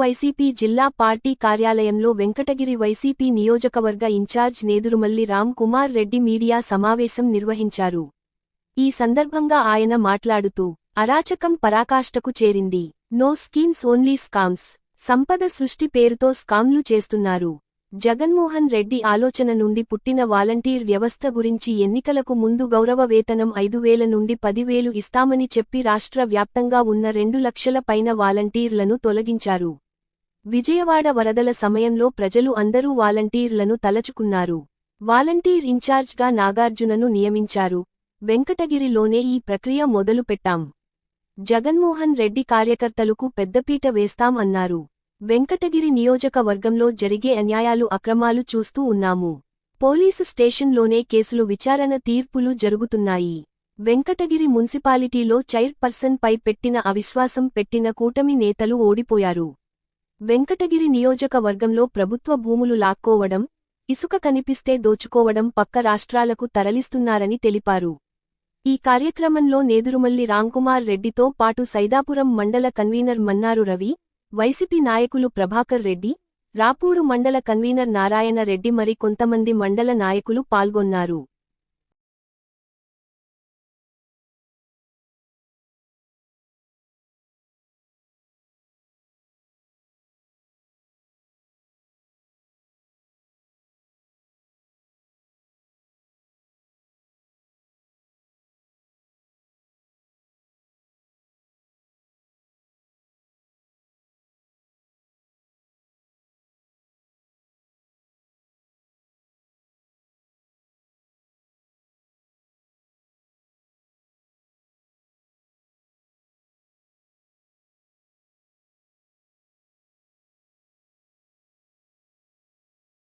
YCP జిల్లా party కార్యాలయంలో వెంకటగిరి వైసీపీ నియోజకవర్గ in charge Nedurumalli Ram Kumar Reddy media సమావేశం నిర్వహించారు. ఈ సందర్భంగా ఆయన మాట్లాడుతూ అరాచకం పరాకాష్ఠకు చేరింది. No schemes only scams. సంపద సృష్టి పేరుతో స్కామ్లు చేస్తున్నారు. జగన్మోహన్ రెడ్డి ఆలోచన నుండి పుట్టిన వాలంటీర్ వ్యవస్థ గురించి ఎన్నికలకు ముందు గౌరవ వేతనం ఐదు వేల నుండి పదివేలు ఇస్తామని చెప్పి రాష్ట్ర వ్యాప్తంగా ఉన్న రెండు లక్షల పైన వాలంటీర్లను తొలగించారు. విజయవాడ వరదల సమయంలో ప్రజలు అందరూ వాలంటీర్లను తలచుకున్నారు. వాలంటీర్ ఇన్ఛార్జ్గా నాగార్జునను నియమించారు. వెంకటగిరిలోనే ఈ ప్రక్రియ మొదలుపెట్టాం. జగన్మోహన్ రెడ్డి కార్యకర్తలకు పెద్దపీట వేస్తాం అన్నారు. వెంకటగిరి నియోజకవర్గంలో జరిగే అన్యాయాలు అక్రమాలు చూస్తూ ఉన్నాము. పోలీసు స్టేషన్లోనే కేసులు విచారణ తీర్పులు జరుగుతున్నాయి. వెంకటగిరి మున్సిపాలిటీలో చైర్పర్సన్పై పెట్టిన అవిశ్వాసం పెట్టిన కూటమి నేతలు ఓడిపోయారు. వెంకటగిరి నియోజకవర్గంలో ప్రభుత్వ భూములు లాక్కోవడం ఇసుక కనిపిస్తే దోచుకోవడం పక్క రాష్ట్రాలకు తరలిస్తున్నారని తెలిపారు. ఈ కార్యక్రమంలో నేదురుమల్లి రాంకుమార్ రెడ్డితో పాటు సైదాపురం మండల కన్వీనర్ మన్నారు రవి వైసీపీ నాయకులు ప్రభాకర్ రెడ్డి రాపూరు మండల కన్వీనర్ నారాయణ రెడ్డి మరి కొంతమంది మండల నాయకులు పాల్గొన్నారు.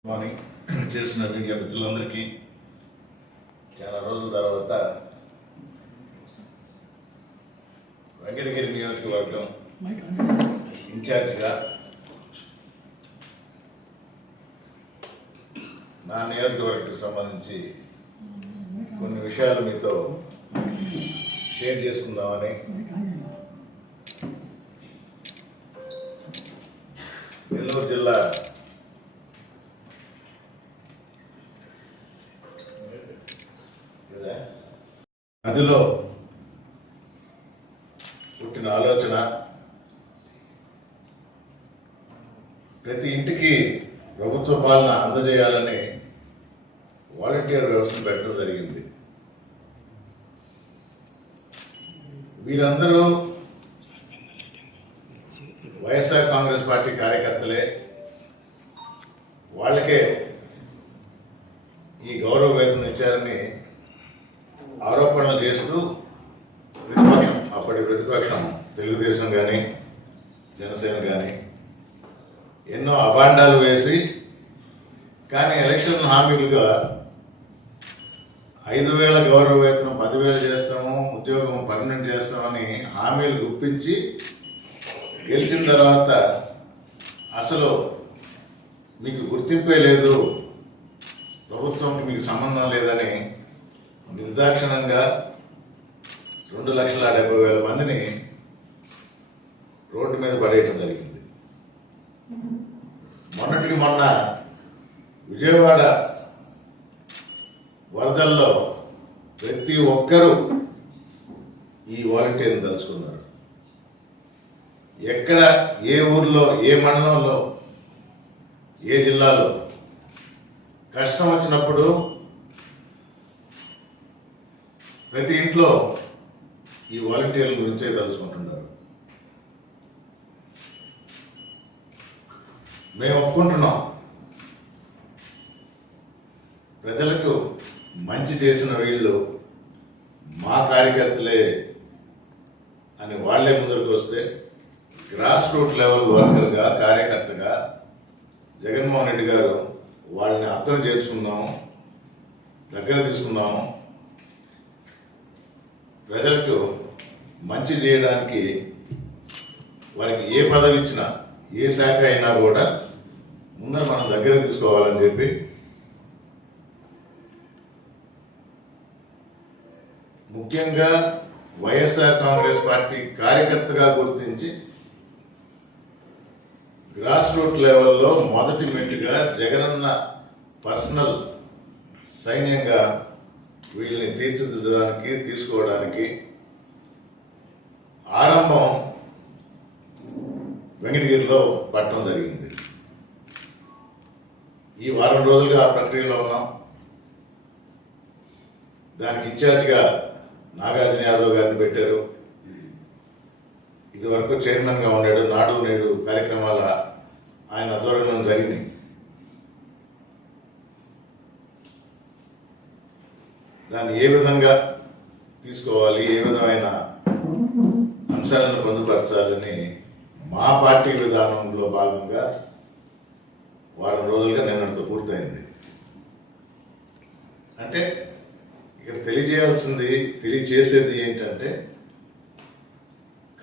మార్నింగ్ చేసిన మీడియా మిత్రులందరికీ చాలా రోజుల తర్వాత వెంకటగిరి నియోజకవర్గం ఇన్ఛార్జిగా నా నియోజకవర్గకు సంబంధించి కొన్ని విషయాలు మీతో షేర్ చేసుకుందామని నెల్లూరు జిల్లా కదా? అందులో పుట్టిన ఆలోచన ప్రతి ఇంటికి ప్రభుత్వ పాలన అందజేయాలని వాలంటీర్ వ్యవస్థను పెట్టడం జరిగింది. వీరందరూ వైఎస్ఆర్ కాంగ్రెస్ పార్టీ కార్యకర్తలే. వాళ్ళకే ఈ గౌరవ వేతనం ఇచ్చారని ఆరోపణలు చేస్తూ ప్రతిపక్షం అప్పటి ప్రతిపక్షం తెలుగుదేశం కానీ జనసేన కానీ ఎన్నో అభాండాలు వేసి కానీ ఎలక్షన్ హామీలుగా ఐదు వేల గౌరవ వేతనం పదివేలు చేస్తాము ఉద్యోగం పర్మనెంట్ చేస్తామని హామీలు గుప్పించి గెలిచిన తర్వాత అసలు మీకు గుర్తింపే లేదు ప్రభుత్వంకి మీకు సంబంధం లేదని నిర్దాక్షిణంగా రెండు లక్షల డెబ్బై వేల మందిని రోడ్డు మీద పడేయటం జరిగింది. మొన్నటికి మొన్న విజయవాడ వరదల్లో ప్రతి ఒక్కరూ ఈ వాలంటీర్ని తలుచుకున్నారు. ఎక్కడ ఏ ఊర్లో ఏ మండలంలో ఏ జిల్లాలో కష్టం వచ్చినప్పుడు ప్రతి ఇంట్లో ఈ వాలంటీర్ల గురించే తలుచుకుంటున్నారు మేము ఒప్పుకుంటున్నాం. ప్రజలకు మంచి చేసిన వీళ్ళు మా కార్యకర్తలే అని వాళ్ళే ముందరికి వస్తే గ్రాస్ రూట్ లెవెల్ వర్కర్గా కార్యకర్తగా జగన్మోహన్ రెడ్డి గారు వాళ్ళని అర్థం చేర్చుకుందాము దగ్గర తీసుకుందాము ప్రజలకు మంచి చేయడానికి వారికి ఏ పదవి ఇచ్చినా ఏ శాఖ అయినా కూడా ముందర మనం దగ్గర తీసుకోవాలని చెప్పి ముఖ్యంగా వైఎస్ఆర్ కాంగ్రెస్ పార్టీ కార్యకర్తగా గుర్తించి గ్రాస్ రూట్ లెవెల్లో మొదటి మెట్టుగా జగనన్న పర్సనల్ సైన్యంగా వీళ్ళని తీర్చిదిద్దడానికి తీసుకోవడానికి ఆరంభం వెంకటగిరిలో పట్టడం జరిగింది. ఈ వారం రోజులుగా ఆ ప్రక్రియలో ఉన్నాం. దానికి ఇన్ఛార్జ్గా నాగార్జున యాదవ్ గారిని పెట్టారు. ఇది వరకు చైర్మన్గా ఉన్నాడు నాడు నేడు కార్యక్రమాల ఆయన ఆధ్వర్యంలో జరిగినాయి. దాన్ని ఏ విధంగా తీసుకోవాలి ఏ విధమైన అంశాలను పొందుపరచాలని మా పార్టీ విధానంలో భాగంగా వారం రోజులుగా నిన్నటితో పూర్తయింది. అంటే ఇక్కడ తెలియజేయాల్సింది తెలియచేసేది ఏంటంటే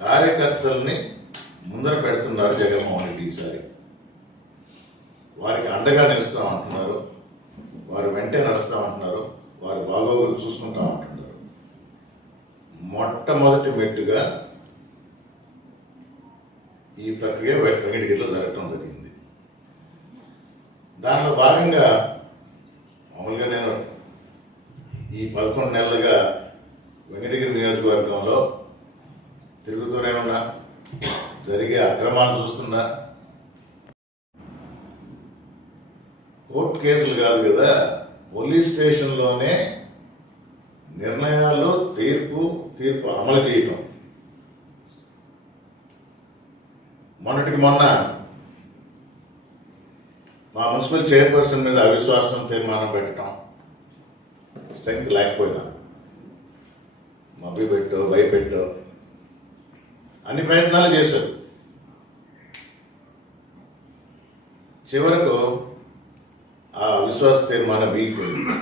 కార్యకర్తల్ని ముందర పెడుతున్నారు జగన్మోహన్ రెడ్డి ఈసారి. వారికి అండగా నిలుస్తామంటున్నారు వారు వెంటే నడుస్తామంటున్నారు. వారి బాగోగులు చూసుకుంటా ఉంటున్నారు మొట్టమొదటి మెట్టుగా ఈ ప్రక్రియ వెంకటగిరిలో జరగటం జరిగింది. దానిలో భాగంగా మామూలుగా నేను ఈ పదకొండు నెలలుగా వెంకటగిరి నియోజకవర్గంలో తిరుగుతూనే ఉన్నా జరిగే అక్రమాలు చూస్తున్నా. కోర్టు కేసులు కాదు కదా పోలీస్ స్టేషన్లోనే నిర్ణయాలు తీర్పు తీర్పు అమలు చేయటం. మొన్నటికి మొన్న మా మున్సిపల్ చైర్పర్సన్ మీద అవిశ్వాసం తీర్మానం పెట్టడం స్ట్రెంగ్త్ లేకపోయినా. మబ్బి పెట్టు భయపెట్టు అన్ని ప్రయత్నాలు చేశారు. చివరకు ఆ విశ్వాస తీర్మానం వీగిపోయింది.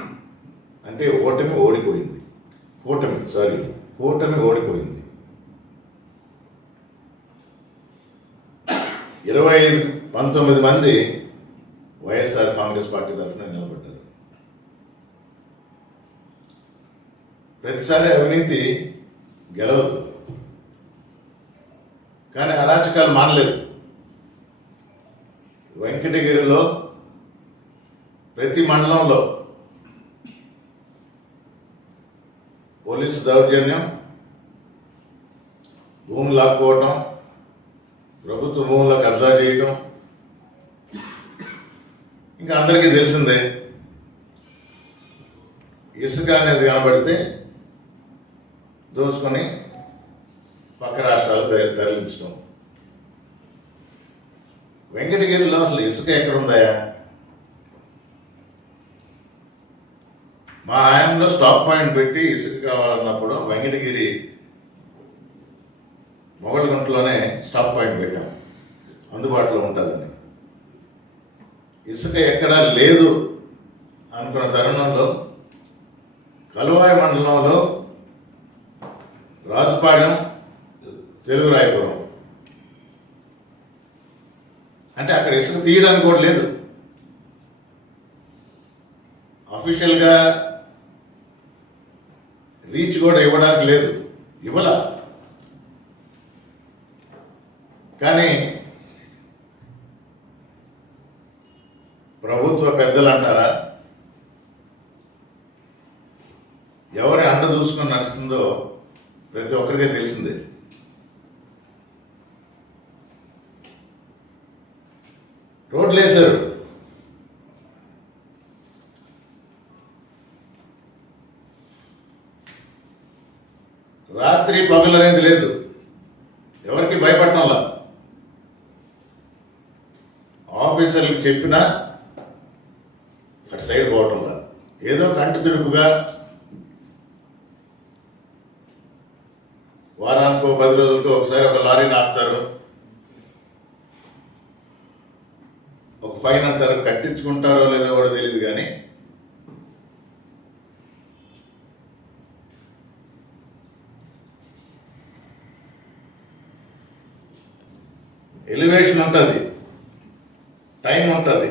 అంటే ఓటమి ఓడిపోయింది. కూటమి సారీ కూటమి ఓడిపోయింది. ఇరవై ఐదు పంతొమ్మిది మంది వైఎస్ఆర్ కాంగ్రెస్ పార్టీ తరఫున నిలబడ్డారు. ప్రతిసారి అవినీతి గెలవదు. కానీ అరాచకాలు మానలేదు. వెంకటగిరిలో ప్రతి మండలంలో పోలీసు దౌర్జన్యం భూములు లాక్కోవటం ప్రభుత్వ భూముల్లో కబ్జా చేయటం. ఇంకా అందరికీ తెలిసిందే ఇసుక అనేది కనబడితే దోచుకొని పక్క రాష్ట్రాలు తరలించడం వెంకటగిరిలో అసలు ఇసుక ఎక్కడుందాయా మా హయాంలో స్టాప్ పాయింట్ పెట్టి ఇసుక కావాలన్నప్పుడు వెంకటగిరి మొగలగుంటలోనే స్టాప్ పాయింట్ పెట్టాం. అందుబాటులో ఉంటుందని. ఇసుక ఎక్కడా లేదు అనుకున్న తరుణంలో కలువాయి మండలంలో రాజుపాలెం తెలుగు రాయపురం. అంటే అక్కడ ఇసుక తీయడానికి కూడా లేదు. అఫీషియల్గా రీచ్ కూడా ఇవ్వడానికి లేదు. ఇవ్వల. కానీ ప్రభుత్వ పెద్దలు అంటారా ఎవరి అండ చూసుకొని నడుస్తుందో ప్రతి ఒక్కరికి తెలిసిందే రోడ్లు వేశారు రాత్రి పగలు అనేది లేదు ఎవరికి భయపడటంలా ఆఫీసర్లకు చెప్పినా అటు సైడ్ పోవటంలా ఏదో కంటి తిరుపుగా వారానికో పది రోజులకో ఒకసారి ఒక లారీని ఆపుతారు ఒక ఫైన్ అంటారు కట్టించుకుంటారో లేదో కూడా తెలియదు కానీ ఎలివేషన్ ఉంటుంది. టైం ఉంటుంది.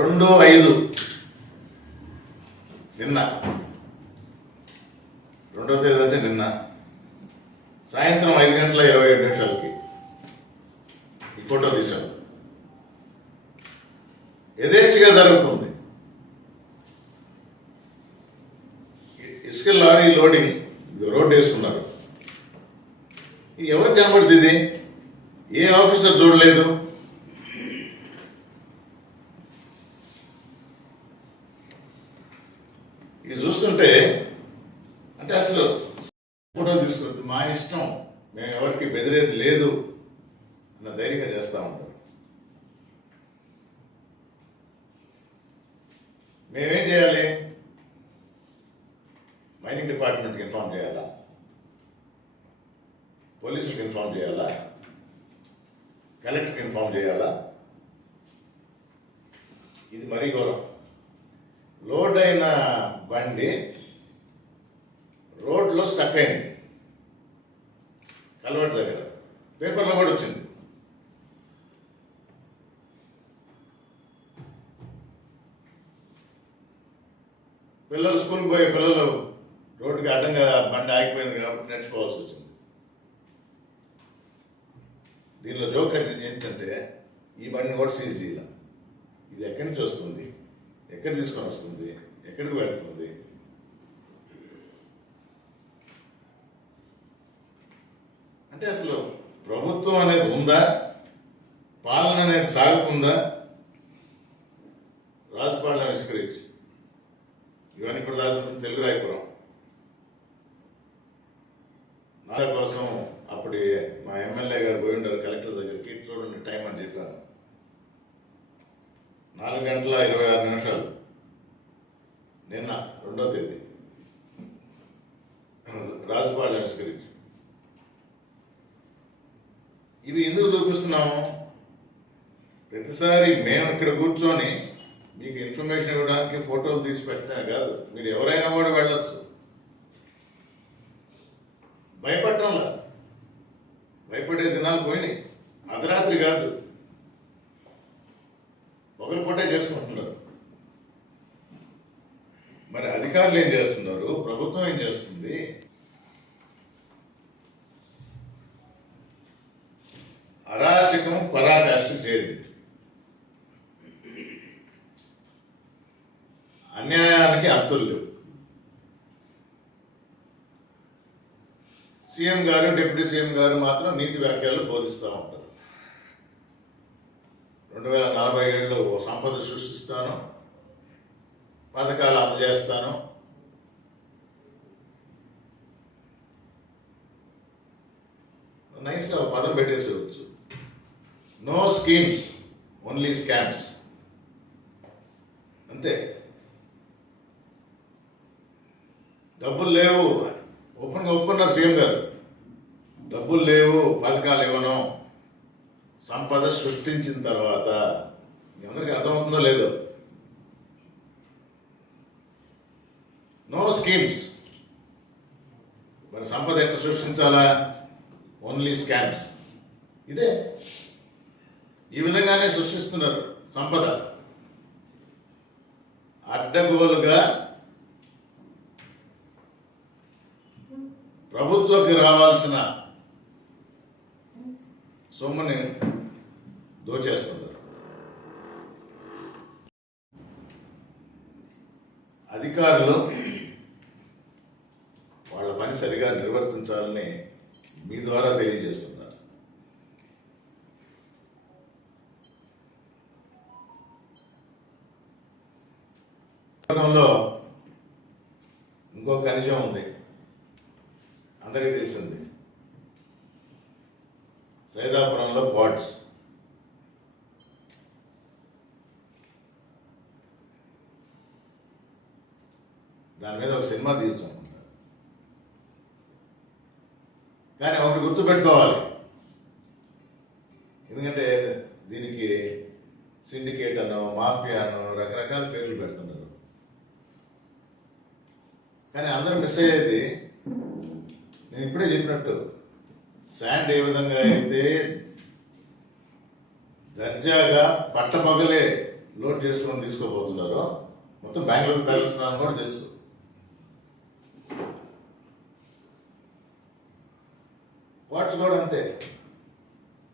రెండు ఐదు. నిన్న. రెండో తేదీ అంటే నిన్న. సాయంత్రం ఐదు గంటల ఇరవై ఏడు నిమిషాలకి. ఈ ఫోటో తీశారు యథేచ్ఛగా జరుగుతుంది. ఇసుక లారీ లోడింగ్ రోడ్డు వేసుకున్నారు. ఇది ఎవరికి కనబడుతుంది ఏ ఆఫీసర్ చూడలేదు ఇది చూస్తుంటే అంటే అసలు ఫోటో తీసుకొచ్చి మా ఇష్టం మేము ఎవరికి బెదిరేది లేదు అన్న ధైర్యంగా చేస్తూ ఉంటారు మేమేం చేయాలి? మైనింగ్ డిపార్ట్మెంట్కి ఇన్ఫార్మ్ చేయాలా? పోలీసులకు ఇన్ఫార్మ్ చేయాలా? కలెక్టర్కి ఇన్ఫార్మ్ చేయాలా? ఇది మరీ ఘోరం. లోడ్ అయిన బండి రోడ్లో స్టక్ అయింది. కలవట్ దగ్గర. పేపర్లో కూడా వచ్చింది. పిల్లలు స్కూల్కి పోయే పిల్లలు రోడ్డుకి అడ్డంగా బండి ఆగిపోయింది కాబట్టి నడుచుకోవాల్సి వచ్చింది. దీనిలో జోకర్ ఏంటంటే ఈ బండిని కూడా సీజ్ చేయాలి. ఇది ఎక్కడి నుంచి వస్తుంది? ఎక్కడ తీసుకొని వస్తుంది? ఎక్కడికి వెళ్తుంది? అంటే అసలు ప్రభుత్వం అనేది ఉందా? పాలన అనేది సాగుతుందా? ఇవన్నీ కూడా దాచుకుంటుంది తెలుగు రాయపురం నా కోసం అప్పుడు మా ఎమ్మెల్యే గారు పోయి ఉండారు కలెక్టర్ దగ్గరికి. చూడండి టైం అని చెప్పాను. నాలుగు గంటల ఇరవై ఆరు నిమిషాలు. నిన్న రెండో తేదీ. రాజుపాలెం గురించి ఇవి ఎందుకు చూపిస్తున్నాము? ప్రతిసారి మేము ఇక్కడ కూర్చొని మీకు ఇన్ఫర్మేషన్ ఇవ్వడానికి ఫోటోలు తీసి పెట్టినా కాదు. మీరు ఎవరైనా కూడా వెళ్ళచ్చు. భయపడటంలా. భయపడే దినాలు పోయినాయి. అర్ధరాత్రి కాదు. ఒకరి పూటే చేసుకుంటున్నారు. మరి అధికారులు ఏం చేస్తున్నారు? ప్రభుత్వం ఏం చేస్తుంది? అరాచకం పరాకాష్ట చేరింది. అన్యాయానికి అంతులు లేవు. సీఎం గారు డిప్యూటీ సీఎం గారు మాత్రం నీతి వ్యాఖ్యలు బోధిస్తూ ఉంటారు. రెండు వేల నలభై ఏడులో సంపద సృష్టిస్తాను పథకాలు అందజేస్తాను. నైస్గా పదం పెట్టేసేవచ్చు నో స్కీమ్స్ ఓన్లీ స్కామ్స్. అంతే. డబ్బులు లేవు. ఓపెన్గా ఒప్పుకున్నారు సీఎం గారు. డబ్బులు లేవు పథకాలు ఇవ్వను. సంపద సృష్టించిన తర్వాత మీ అందరికీ అర్థమవుతుందో లేదో? నో స్కీమ్స్ మరి సంపద ఎట్లా సృష్టించాలా? ఓన్లీ స్కామ్స్ ఇదే. ఈ విధంగానే సృష్టిస్తున్నారు సంపద. అడ్డగోలుగా ప్రభుత్వకి రావాల్సిన సొమ్ముని దోచేస్తున్నారు అధికారులు వాళ్ళ పని సరిగా నిర్వర్తించాలని మీ ద్వారా తెలియజేస్తున్నారు లో ఇంకో ఖనిజం ఉంది అందరికీ తెలిసింది సైదాపురంలో క్వాడ్స్ దాని మీద ఒక సినిమా తీయచ్చు కానీ ఒకటి గుర్తుపెట్టుకోవాలి. ఎందుకంటే దీనికి సిండికేట్ అనో మాఫియా అనో రకరకాల పేర్లు పెడుతున్నారు కానీ అందరూ మిస్ అయ్యేది నేను ఇప్పుడే చెప్పినట్టు శాండ్ ఏ విధంగా అయితే దర్జాగా పట్టపగలే లోడ్ చేసుకొని తీసుకోబోతున్నారో మొత్తం బెంగళూరు తరలిస్తున్నారని కూడా తెలుసు. వాట్స్ కూడా అంతే.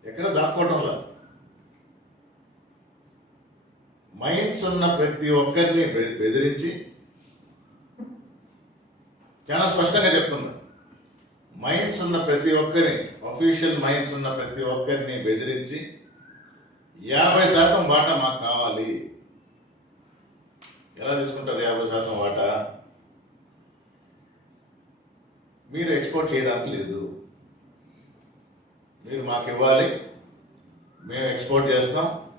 ఎక్కడ దాక్కోవటంలా మైండ్స్ ఉన్న ప్రతి ఒక్కరిని బెదిరించి చాలా స్పష్టంగా చెప్తున్నా. మైండ్స్ ఉన్న ప్రతి ఒక్కరిని అఫీషియల్ మైండ్స్ ఉన్న ప్రతి ఒక్కరిని బెదిరించి యాభై శాతం వాటా మాకు కావాలి. ఎలా తీసుకుంటారు యాభై శాతం వాటా? మీరు ఎక్స్పోర్ట్ చేయడానికి లేదు. మీరు మాకు ఇవ్వాలి. మేము ఎక్స్పోర్ట్ చేస్తాం.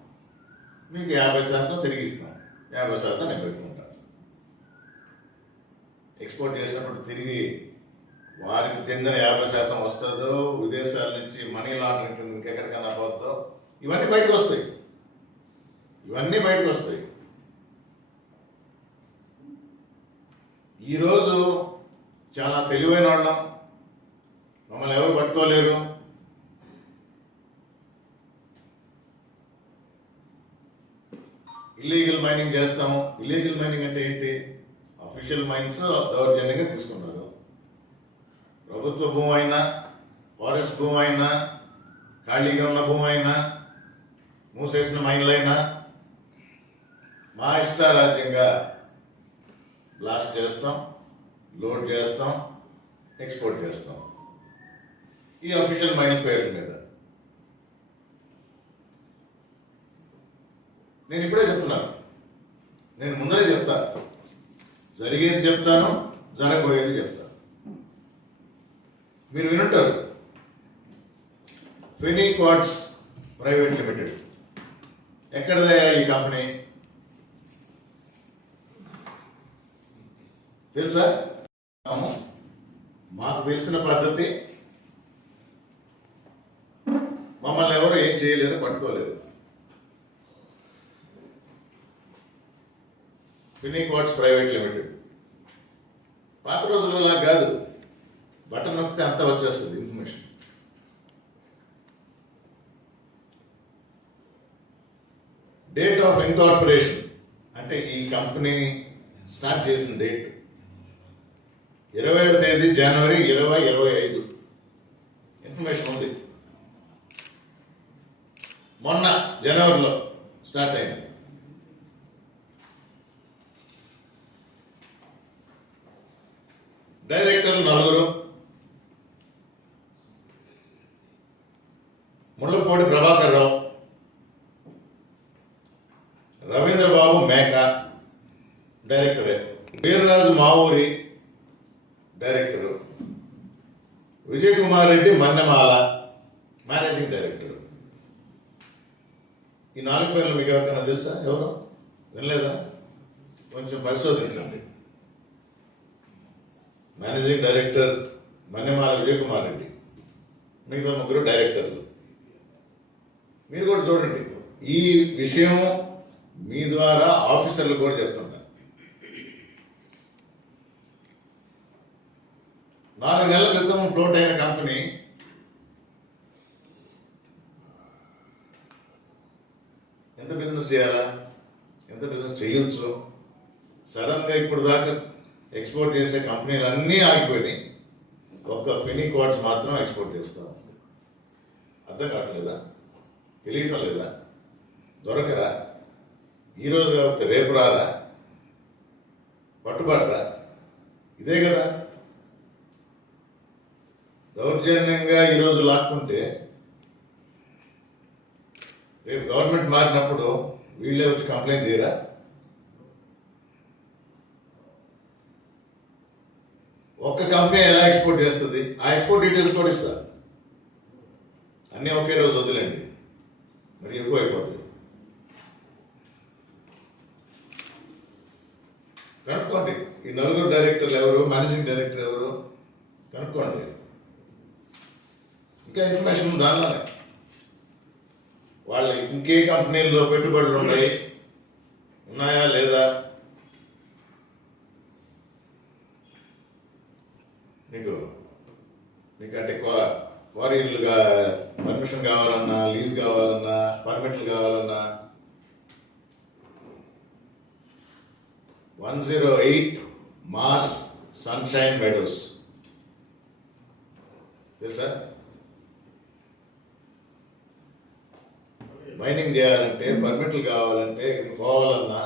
మీకు యాభై శాతం తిరిగి ఇస్తాం. యాభై శాతం నేను పెట్టుకుంటాను. ఎక్స్పోర్ట్ చేసినప్పుడు తిరిగి వారికి చెందిన యాభై శాతం వస్తుందో విదేశాల నుంచి మనీ లాండరింగ్ కింద ఇంకెక్కడికైనా పోతుందో ఇవన్నీ బయటకు వస్తాయి. ఇవన్నీ బయటకు వస్తాయి. ఈరోజు చాలా తెలివైన వాళ్ళం. మమ్మల్ని ఎవరు పట్టుకోలేరు. ఇల్లీగల్ మైనింగ్ చేస్తాము. ఇల్లీగల్ మైనింగ్ అంటే ఏంటి? అఫీషియల్ మైన్స్ దౌర్జన్యంగా తీసుకున్నారు? ప్రభుత్వ భూమి అయినా ఫారెస్ట్ భూమి అయినా ఖాళీగా ఉన్న భూమి అయినా మూసేసిన మైన్లైనా మా ఇష్టారాజ్యంగా బ్లాస్ట్ చేస్తాం లోడ్ చేస్తాం ఎక్స్పోర్ట్ చేస్తాం. ఈ అఫీషియల్ మైన్ పేరు మీద. నేను ఇప్పుడే చెప్తున్నాను నేను ముందరే చెప్తా. జరిగేది చెప్తాను జరగబోయేది చెప్తాను. మీరు వినుంటారు. ఫెనీ క్వాడ్స్ ప్రైవేట్ లిమిటెడ్. ఎక్కడదయ్యా ఈ కంపెనీ? తెలుసా? మాకు తెలిసిన పద్ధతి. మమ్మల్ని ఎవరు ఏం చేయలేరు పట్టుకోలేరు. ఫినిక్వాట్స్ ప్రైవేట్ లిమిటెడ్. పాత రోజుల్లో అలా కాదు. బటన్ నొక్కితే అంతా వచ్చేస్తుంది ఇన్ఫర్మేషన్. Date of incorporation. అంటే ఈ కంపెనీ స్టార్ట్ చేసిన డేట్. ఇరవై తేదీ జనవరి ఇరవై ఇరవై ఐదు. ఇన్ఫర్మేషన్ ఉంది. మొన్న జనవరిలో స్టార్ట్ అయింది. డైరెక్టర్లు నలుగురు Mullapudi Prabhakar Rao Ravindra Babu Meka డైరెక్టరే Veerraju Mavuri director Vijay Kumar Reddy Mannemala managing director ఈ నాలుగు పేర్లు మీకు ఎవరికైనా తెలుసా ఎవరు వినలేదా కొంచెం పరిశోధించండి మేనేజింగ్ డైరెక్టర్ మన్నెమాల విజయ్ కుమార్ రెడ్డి మిగతా ముగ్గురు డైరెక్టర్లు. మీరు కూడా చూడండి. ఈ విషయం మీ ద్వారా ఆఫీసర్లు కూడా చెప్తున్నారు నాలుగు నెలల క్రితం ఫ్లోట్ అయిన కంపెనీ ఎంత బిజినెస్ చేయాలా? ఎంత బిజినెస్ చేయొచ్చు? సడన్గా ఇప్పుడు దాకా ఎక్స్పోర్ట్ చేసే కంపెనీలు అన్నీ ఆగిపోయినాయి. ఒక్క ఫినిక్ వాడ్స్ మాత్రం ఎక్స్పోర్ట్ చేస్తా. ఉంది అర్థం కావట్లేదా? తెలియటం లేదా? దొరకరా? ఈరోజు కాబట్టి రేపు రారా? పట్టుబడరా? ఇదే కదా. దౌర్జన్యంగా ఈరోజు లాక్కుంటే రేపు గవర్నమెంట్ మారినప్పుడు వీళ్ళే వచ్చి కంప్లైంట్ చేయరా? ఒక్క కంపెనీ ఎలా ఎక్స్పోర్ట్ చేస్తుంది? ఆ ఎక్స్పోర్ట్ డీటెయిల్స్ కూడా ఇస్తా. అన్నీ ఒకే రోజు వదిలేండి మరి ఎక్కువ అయిపోద్ది కనుక్కోండి. ఈ నలుగురు డైరెక్టర్లు ఎవరు? మేనేజింగ్ డైరెక్టర్ ఎవరు? కనుక్కోండి. ఇంకా ఇన్ఫర్మేషన్ ఉంది దానిలోనే వాళ్ళు ఇంకే కంపెనీల్లో పెట్టుబడులు ఉన్నాయి ఉన్నాయా లేదా? కావాలన్నా లీజ్ కావాలన్నా పర్మిట్లు కావాలన్నా. One zero eight Mars Sunshine Meadows తెలుసా? మైనింగ్ చేయాలంటే పర్మిట్లు కావాలంటే పోవాలన్నా